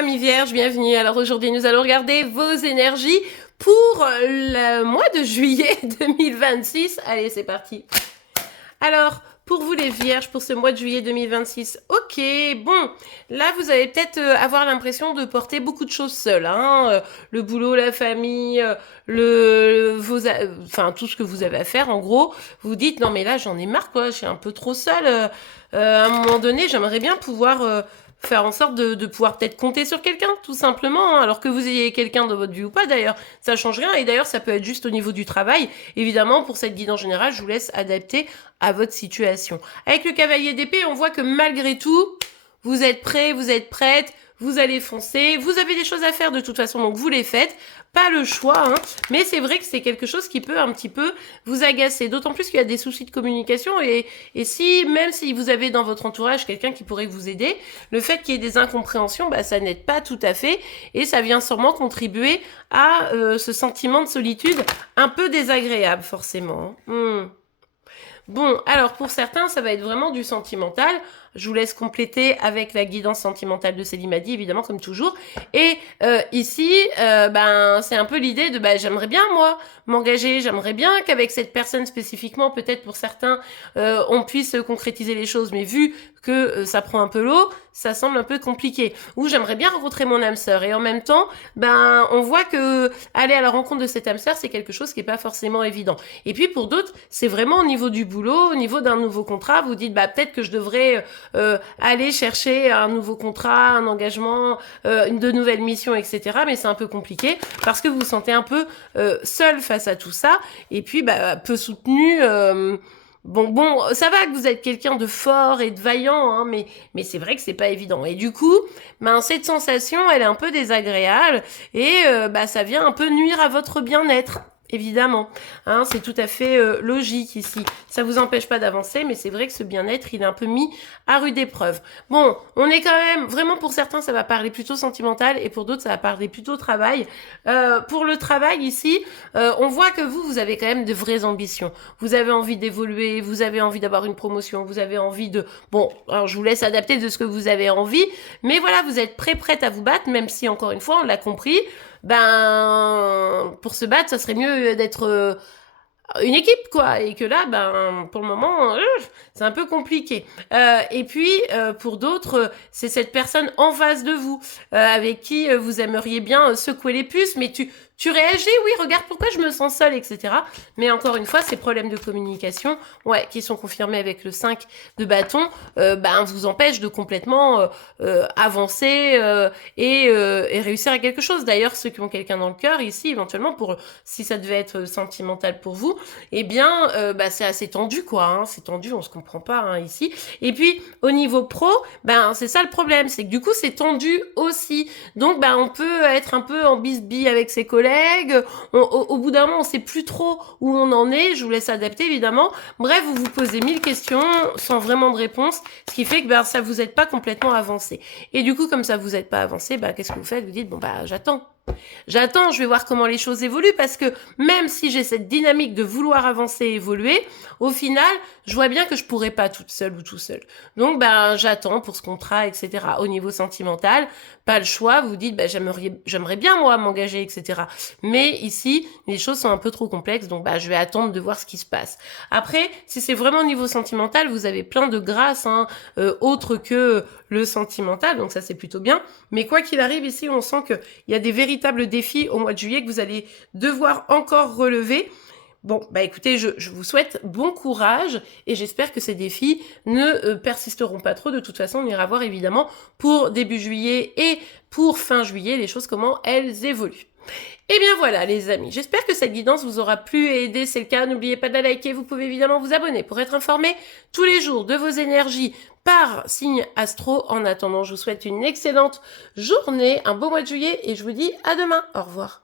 amis vierges, bienvenue. Alors aujourd'hui, nous allons regarder vos énergies pour le mois de juillet 2026. Allez, c'est parti. Alors, pour vous les vierges, pour ce mois de juillet 2026, ok, bon, là vous allez peut-être avoir l'impression de porter beaucoup de choses seul, le boulot, la famille, enfin tout ce que vous avez à faire, en gros, vous dites non mais là j'en ai marre quoi, je suis un peu trop seule, à un moment donné j'aimerais bien pouvoir faire en sorte de pouvoir peut-être compter sur quelqu'un, tout simplement, hein, alors que vous ayez quelqu'un dans votre vie ou pas d'ailleurs, ça change rien, et d'ailleurs ça peut être juste au niveau du travail, évidemment pour cette guide en général, je vous laisse adapter à votre situation. Avec le cavalier d'épée, on voit que malgré tout, vous êtes prêts, vous êtes prêtes, vous allez foncer, vous avez des choses à faire de toute façon, donc vous les faites, pas le choix, hein, mais c'est vrai que c'est quelque chose qui peut un petit peu vous agacer, d'autant plus qu'il y a des soucis de communication, et si, même si vous avez dans votre entourage quelqu'un qui pourrait vous aider, le fait qu'il y ait des incompréhensions, bah, ça n'aide pas tout à fait, et ça vient sûrement contribuer à ce sentiment de solitude un peu désagréable, forcément. Bon, alors pour certains, ça va être vraiment du sentimental. Je vous laisse compléter avec la guidance sentimentale de Céline Madi, évidemment, comme toujours. Et ici, c'est un peu l'idée de, j'aimerais bien, moi, m'engager. J'aimerais bien qu'avec cette personne spécifiquement, peut-être pour certains, on puisse concrétiser les choses. Mais vu que ça prend un peu l'eau, ça semble un peu compliqué. Ou j'aimerais bien rencontrer mon âme sœur. Et en même temps, on voit que aller à la rencontre de cette âme sœur, c'est quelque chose qui est pas forcément évident. Et puis pour d'autres, c'est vraiment au niveau du boulot, au niveau d'un nouveau contrat, vous dites, peut-être que je devrais aller chercher un nouveau contrat, un engagement, de nouvelles missions, etc. Mais c'est un peu compliqué parce que vous vous sentez un peu seul face à tout ça. Et puis, peu soutenu... Bon, ça va que vous êtes quelqu'un de fort et de vaillant, hein, mais c'est vrai que c'est pas évident. Et du coup, cette sensation, elle est un peu désagréable et ça vient un peu nuire à votre bien-être. Évidemment, hein, c'est tout à fait logique ici. Ça vous empêche pas d'avancer, mais c'est vrai que ce bien-être, il est un peu mis à rude épreuve. Bon, on est quand même, vraiment pour certains, ça va parler plutôt sentimental, et pour d'autres, ça va parler plutôt travail. Pour le travail ici, on voit que vous avez quand même de vraies ambitions. Vous avez envie d'évoluer, vous avez envie d'avoir une promotion, vous avez envie de... Bon, alors je vous laisse adapter de ce que vous avez envie, mais voilà, vous êtes prête à vous battre, même si, encore une fois, on l'a compris, pour se battre, ça serait mieux d'être une équipe, quoi, et que là, pour le moment, c'est un peu compliqué. Et puis, pour d'autres, c'est cette personne en face de vous, avec qui vous aimeriez bien secouer les puces, mais tu réagis, oui, regarde pourquoi je me sens seule, etc. Mais encore une fois, ces problèmes de communication, qui sont confirmés avec le 5 de bâton, vous empêchent de complètement avancer et réussir à quelque chose. D'ailleurs, ceux qui ont quelqu'un dans le cœur, ici, éventuellement, si ça devait être sentimental pour vous, eh bien, c'est assez tendu, quoi. Hein, c'est tendu, on se comprend pas, hein, ici. Et puis, au niveau pro, c'est ça le problème, c'est que du coup, c'est tendu aussi. Donc, on peut être un peu en bisbille avec ses collègues. Au bout d'un moment, on sait plus trop où on en est. Je vous laisse adapter, évidemment. Bref, vous vous posez 1000 questions sans vraiment de réponse, ce qui fait que ça vous aide pas complètement avancé. Et du coup, comme ça vous aide pas avancé, qu'est-ce que vous faites? Vous dites, j'attends. J'attends, je vais voir comment les choses évoluent, parce que même si j'ai cette dynamique de vouloir avancer et évoluer, au final, je vois bien que je pourrais pas toute seule ou tout seul. Donc, j'attends pour ce contrat, etc. Au niveau sentimental, pas le choix, vous dites, j'aimerais bien, moi, m'engager, etc. Mais ici, les choses sont un peu trop complexes, donc je vais attendre de voir ce qui se passe. Après, si c'est vraiment au niveau sentimental, vous avez plein de grâces, autres que le sentimental, donc ça c'est plutôt bien. Mais quoi qu'il arrive, ici, on sent qu'il y a des véritables défis au mois de juillet que vous allez devoir encore relever. Bon, écoutez, je vous souhaite bon courage et j'espère que ces défis ne persisteront pas trop. De toute façon, on ira voir évidemment pour début juillet et pour fin juillet les choses, comment elles évoluent. Et bien voilà les amis, j'espère que cette guidance vous aura plu et aidé. C'est le cas, n'oubliez pas de la liker, vous pouvez évidemment vous abonner pour être informé tous les jours de vos énergies par signe astro. En attendant, je vous souhaite une excellente journée, un beau mois de juillet et je vous dis à demain. Au revoir.